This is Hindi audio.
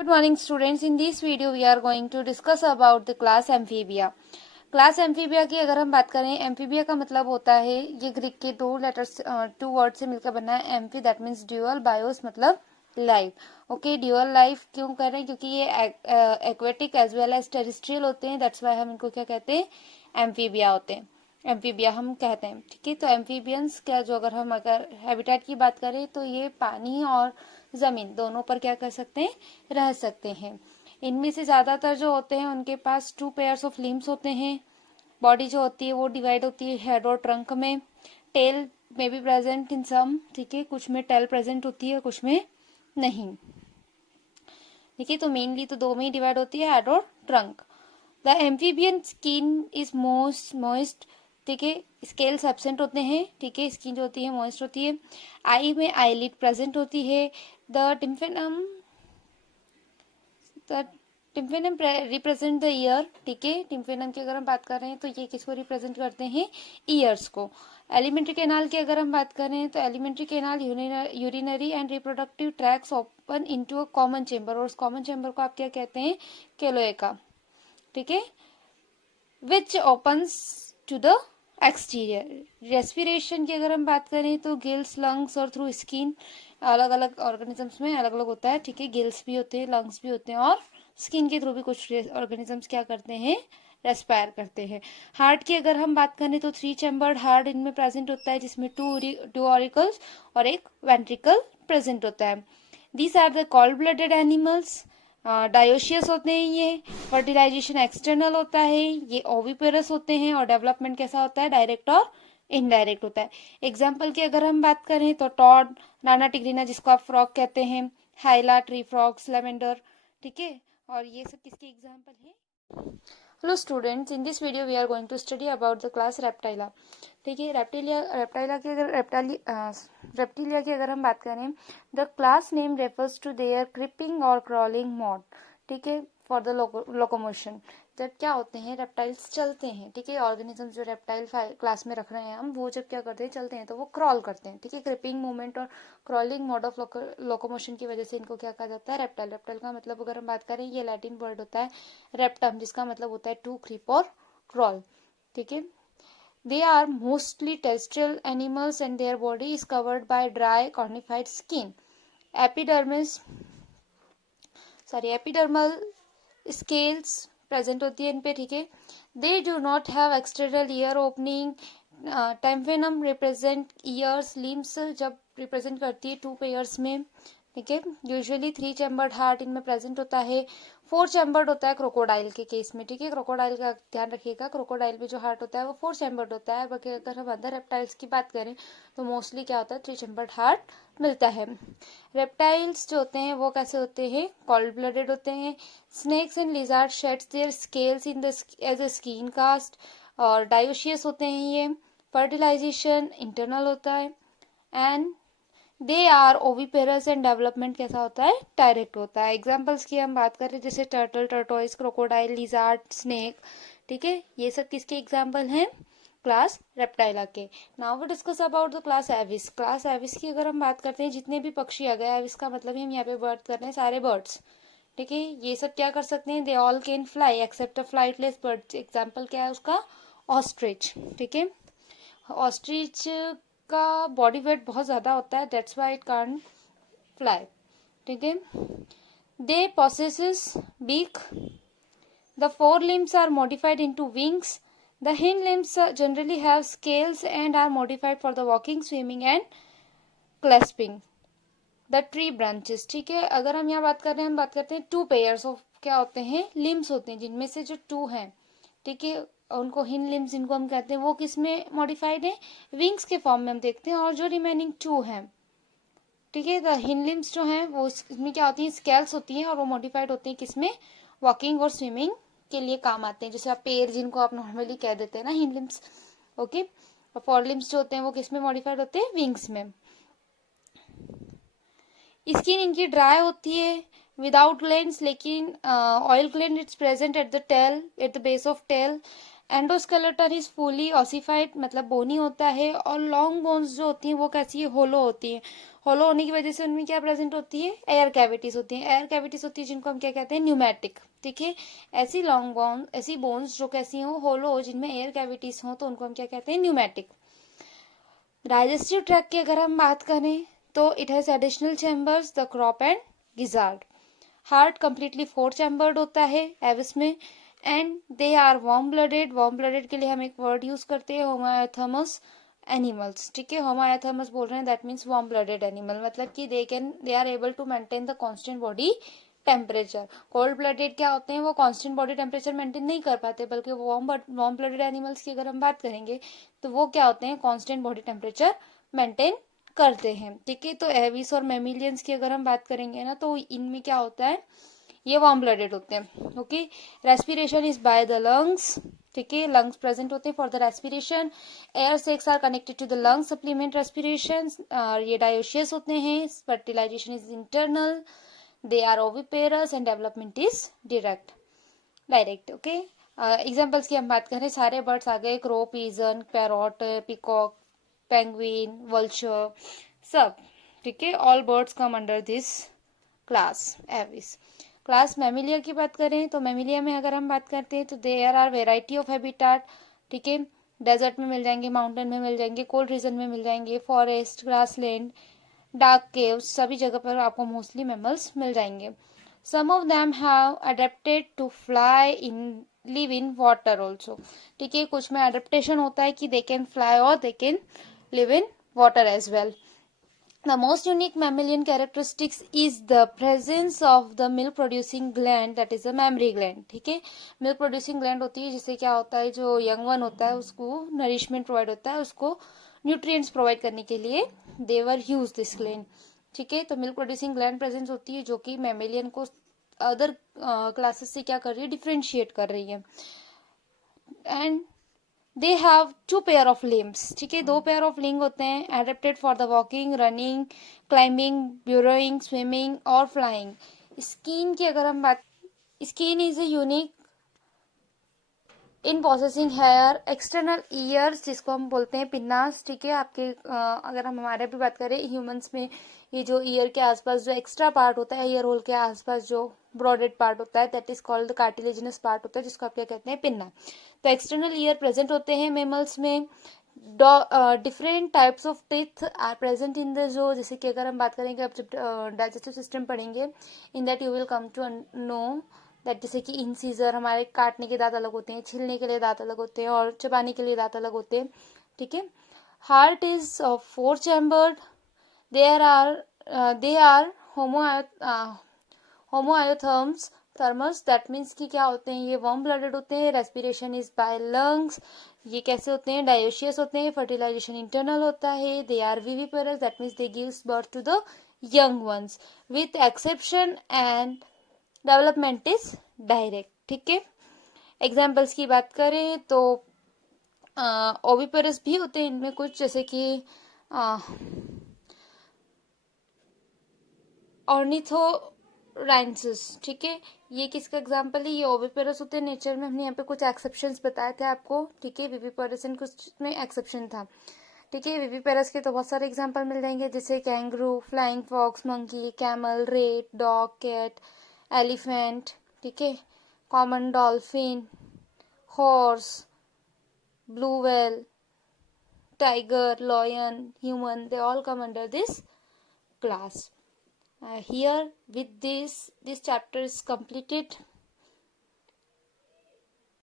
Good morning students. In this video we are going to discuss about the class amphibia. Class amphibia की अगर हम बात करें, एम्फीबिया का मतलब होता है, ये ग्रीक के टू वर्ड से मिलकर बना है. Amphi that means dual, bios मतलब लाइफ. ओके, ड्यूअल लाइफ क्यों कर रहे हैं? क्योंकि ये aquatic as well as terrestrial होते हैं. दैट्स वाई हम इनको क्या कहते हैं? एम्फीबिया होते हैं. एम्फीबिया हम कहते हैं. ठीक है, तो एम्फीबियंस क्या, जो अगर हैबिटेट की बात करें तो ये पानी और जमीन दोनों पर क्या कर सकते हैं? रह सकते हैं. इनमें से ज्यादातर जो होते हैं उनके पास 2 पेयर्स ऑफ लिम्स होते हैं. बॉडी जो होती है वो डिवाइड होती है हेड और ट्रंक में. टेल में भी प्रेजेंट इन सम. ठीक है, कुछ में टेल प्रेजेंट होती है, कुछ में नहीं. ठीक है, तो मेनली तो दो में ही डिवाइड होती है, हेड और trunk. The amphibian skin is most. ठीक है, स्केल्स एब्सेंट होते हैं. ठीक है, स्किन जो होती है मॉइस्ट होती है. आई में आईलिड प्रेजेंट होती है. The tympanum represent the ear. ठीक है, टिम्फेनम की अगर हम बात कर रहे हैं तो ये किसको रिप्रेजेंट करते हैं? ईयर्स को. एलिमेंट्री कैनाल की अगर हम बात करें तो alimentary canal urinary and reproductive tracks open into a common chamber, और उस कॉमन चेंबर को आप क्या कहते हैं? क्लोएका. ठीक है, which opens to the exterior. Respiration की अगर हम बात करें तो गिल्स, लंग्स और थ्रू स्किन. अलग अलग ऑर्गेनिजम्स में अलग अलग होता है. ठीक है, गिल्स भी होते हैं, लंग्स भी होते हैं, और स्किन के थ्रू भी कुछ ऑर्गेनिजम्स क्या करते हैं? रेस्पायर करते हैं. हार्ट की अगर हम बात करें तो 3 चैम्बर्ड हार्ट इनमें प्रेजेंट होता है, जिसमें टू ऑरिकल्स और एक वेंट्रिकल प्रेजेंट होता है. These are the cold blooded animals. Dioecious होते हैं ये. फर्टिलाइजेशन एक्सटर्नल होता है, ये ओविपेरस होते हैं. और डेवलपमेंट कैसा होता है? डायरेक्ट और इनडायरेक्ट होता है. एग्जाम्पल की अगर हम बात करें तो टॉड, नाना टिग्रिना जिसको आप फ्रॉग कहते हैं, हाइला, ट्री फ्रॉग्स, लेवेंडर. ठीक है, और ये सब किसके एग्जाम्पल है? Hello students, in this video we are going to study about the class reptilia. ठीक है, रेप्टिलिया की अगर हम बात करें, the class name refers to their creeping और क्रॉलिंग मोड. ठीक है, फॉर द लोकोमोशन. जब क्या होते हैं? रेप्टाइल्स चलते हैं. ठीक है, ऑर्गेनिजम्स जो रेप्टाइल क्लास में रख रहे हैं हम, वो जब क्या करते हैं? चलते हैं, तो वो क्रॉल करते हैं. ठीक है, क्रिपिंग मूवमेंट और क्रॉलिंग मोड ऑफ लोकोमोशन की वजह से इनको क्या कहा जाता है? रेप्टाइल. रेप्टाइल का मतलब अगर हम बात करें, ये लैटिन वर्ड होता है रेप्टम, जिसका मतलब होता है टू, क्रीप और क्रॉल. ठीक है, they are mostly terrestrial animals and their body is covered by dry cornified skin. Epidermal scales present होती है इन पे. ठीक है, they do not have external ear opening. Tympanum represent ears, limbs जब रिप्रेजेंट करती है 2 पेयर्स में. ठीक है, यूजुअली 3 चैम्बर्ड हार्ट इनमें प्रेजेंट होता है. 4 चैम्बर्ड होता है क्रोकोडाइल के केस में. ठीक है, क्रोकोडाइल का ध्यान रखिएगा, क्रोकोडाइल में जो हार्ट होता है वो 4 चैम्बर्ड होता है. बाकी अगर हम अदर रेप्टाइल्स की बात करें तो मोस्टली क्या होता है? 3 चैम्बर्ड हार्ट मिलता है. रेप्टाइल्स जो होते हैं वो कैसे होते हैं? कॉल्ड ब्लडेड होते हैं. Snakes and lizard sheds their scales in the as a skin cast. और डायोशियस होते हैं ये. फर्टिलाइजेशन इंटरनल होता है. And they are oviparous and development कैसा होता है? डायरेक्ट होता है. एग्जाम्पल्स की हम बात करें जैसे टर्टल, टर्टोइस, क्रोकोडाइल, लिजार्ड, स्नेक. ठीक है, ये सब किसके एग्जाम्पल हैं? क्लास रेप्टाइला के. Now we discuss about the class Aves. Class aves की अगर हम बात करते हैं, जितने भी पक्षी आ गए, एविस का मतलब हम यहाँ पे बात कर रहे हैं सारे बर्ड्स. ठीक है, ये सब क्या कर सकते हैं? They all can fly except a flightless bird. Example क्या है उसका? ऑस्ट्रिच. ठीक है, ऑस्ट्रिच का बॉडी वेट बहुत ज्यादा होता है, that's why it can't fly. ठीक है, they possesses beak. The fore limbs are modified into wings. The hind limbs generally have scales and are modified for the walking, swimming and clasping the tree branches. ठीक है, अगर हम यहाँ बात कर रहे हैं, हम बात करते हैं 2 पेयर्स ऑफ क्या होते हैं? लिम्स होते हैं, जिनमें से जो 2 हैं, ठीक है, उनको हिंड लिम्स जिनको हम कहते हैं, वो किस में मॉडिफाइड है? विंग्स के फॉर्म में हम देखते हैं. और जो रिमेनिंग 2 हैं, ठीक है, द हिंड लिम्स जो हैं वो इसमें क्या होती है? स्केल्स होती हैं, और वो मॉडिफाइड होते हैं किसमें? वॉकिंग और स्विमिंग के लिए काम आते हैं. जैसे आप पैर जिनको आप नॉर्मली कह देते हैं ना, हिंड लिम्स. ओके, और फोर लिम्स जो होते हैं वो किसमें मॉडिफाइड होते हैं? विंग्स में. स्किन इनकी ड्राई होती है विदाउट ग्लैंड्स, लेकिन oil gland its present at the tail, at the base of tail. Endoskeleton is fully ossified, मतलब बोनी होता है, और लॉन्ग बोन्स जो होती हैं वो कैसी है, होलो होती है। होलो होने की वजह से उनमें क्या प्रेजेंट होती है, एयर कैविटीज होती हैं। एयर कैविटीज होती है जिनको हम क्या कहते हैं, न्यूमेटिक। ठीक है, ऐसी लॉन्ग बोन, ऐसी बोन्स जो कैसी हो, होलो हो, जिनमें एयर कैविटीज हो, तो उनको हम क्या कहते हैं, न्यूमेटिक। डाइजेस्टिव ट्रैक्ट की अगर हम बात करें तो it has additional chambers, the crop and gizzard. Heart completely 4 chambered होता है एविस में, and they are warm blooded. Warm blooded के लिए हम एक वर्ड यूज करते हैं, होमायोथर्मस एनिमल्स। ठीक है, होमायोथर्मस बोल रहे हैं, that means warm blooded animal, मतलब कि they are able to maintain the constant body temperature. Cold blooded क्या होते हैं, वो कांस्टेंट बॉडी टेम्परेचर मेंटेन नहीं कर पाते, बल्कि वार्म ब्लडेड एनिमल्स की अगर हम बात करेंगे तो वो क्या होते हैं, कांस्टेंट बॉडी टेम्परेचर मेंटेन करते हैं। ठीक है, तो एविस और मेमिलियंस की अगर हम बात करेंगे ना, तो इनमें क्या होता है, ये वार्म ब्लडेड होते हैं। Okay, respiration is by the lungs. ठीक है, लंग्स प्रेजेंट होते हैं for the respiration. Air sacs are connected to the lungs supplement respiration. ये डायोशियस होते हैं। Fertilisation is internal, they are oviparous, and development is direct. Okay, examples की हम बात करें, सारे बर्ड्स आ गए, crow, pigeon, parrot, peacock, penguin, vulture, सब। ठीक है, all birds come under this class Aves. Class Mammalia की बात करें तो मैमिलिया में अगर हम बात करते हैं तो there are variety of habitat. ठीक है, डेजर्ट में मिल जाएंगे, माउंटेन में मिल जाएंगे, कोल्ड रीजन में मिल जाएंगे, फॉरेस्ट, ग्रासलैंड, डार्क केव्स, सभी जगह पर आपको मोस्टली मैमल्स मिल जाएंगे। Some of them have adapted to fly in live in water also. ठीक है, कुछ में अडेप्टेशन होता है कि दे कैन फ्लाई और they can live in water as well. The most unique mammalian characteristics is the presence of the milk producing gland, that is the mammary gland. ठीक है, मिल्क प्रोड्यूसिंग ग्लैंड होती है, जिससे क्या होता है, जो यंग वन होता है उसको नरिशमेंट प्रोवाइड होता है, उसको न्यूट्रिएंट्स प्रोवाइड करने के लिए दे वर यूज दिस ग्लैंड। ठीक है, तो मिल्क प्रोड्यूसिंग ग्लैंड प्रेजेंस होती है, जो कि मैमेलियन को अदर क्लासेस से क्या कर रही है, डिफ्रेंशिएट कर रही है। And they have 2 pair of limbs. ठीक है, 2 पेयर ऑफ लिंग होते हैं, adapted for the walking, running, climbing, burrowing, swimming और फ्लाइंग। स्किन की अगर हम बात, skin is a unique in processing hair, external ears जिसको हम बोलते हैं पिन्नास। ठीक है, आपके अगर हम हमारे भी बात करें ह्यूमंस में, ये जो ईयर के आसपास जो एक्स्ट्रा पार्ट होता है, ईयर होल के आसपास जो ब्रॉडेड पार्ट होता है, that is called the cartilaginous part होता है, जिसको आप क्या कहते हैं, पिन्ना। तो एक्सटर्नल ईयर प्रेजेंट होते हैं मेमल्स में। Different types of teeth are present in the जो, जैसे कि अगर हम बात करेंगे, आप जब डाइजेस्टिव सिस्टम पढ़ेंगे, in that you will come to know that, जैसे कि इंसीजर, हमारे काटने के दांत अलग होते हैं, छिलने के लिए दांत अलग होते हैं, और चबाने के लिए दांत अलग होते हैं। ठीक है, heart is 4 chambered, they are homoiotherms therms, that means कि क्या होते हैं, ये वार्म ब्लडेड होते हैं। रेस्पिरेशन इज बाय लंग्स, ये कैसे होते हैं, डायोशियस होते हैं। फर्टिलाइजेशन इंटरनल होता है। They are viviparous, that means they gives birth to the young ones with exception, and development is direct. ठीक है, एग्जाम्पल्स की बात करें तो ओविपेरस भी होते हैं इनमें कुछ, जैसे कि ऑर्निथोराइंसिस। ठीक है, ये किसका एग्जाम्पल है, ये ओविपेरस होते हैं नेचर में। हमने यहाँ पे कुछ एक्सेप्शंस बताए थे आपको। ठीक है, विविपेरस इन कुछ में एक्सेप्शन था। ठीक है, विविपेरस के तो बहुत सारे एग्जाम्पल मिल जाएंगे, जैसे kangaroo, flying fox, monkey, camel, rat, dog, cat, elephant. ठीक है, common dolphin, horse, blue whale, tiger, lion, human, they all come under this class. Here with this chapter is completed.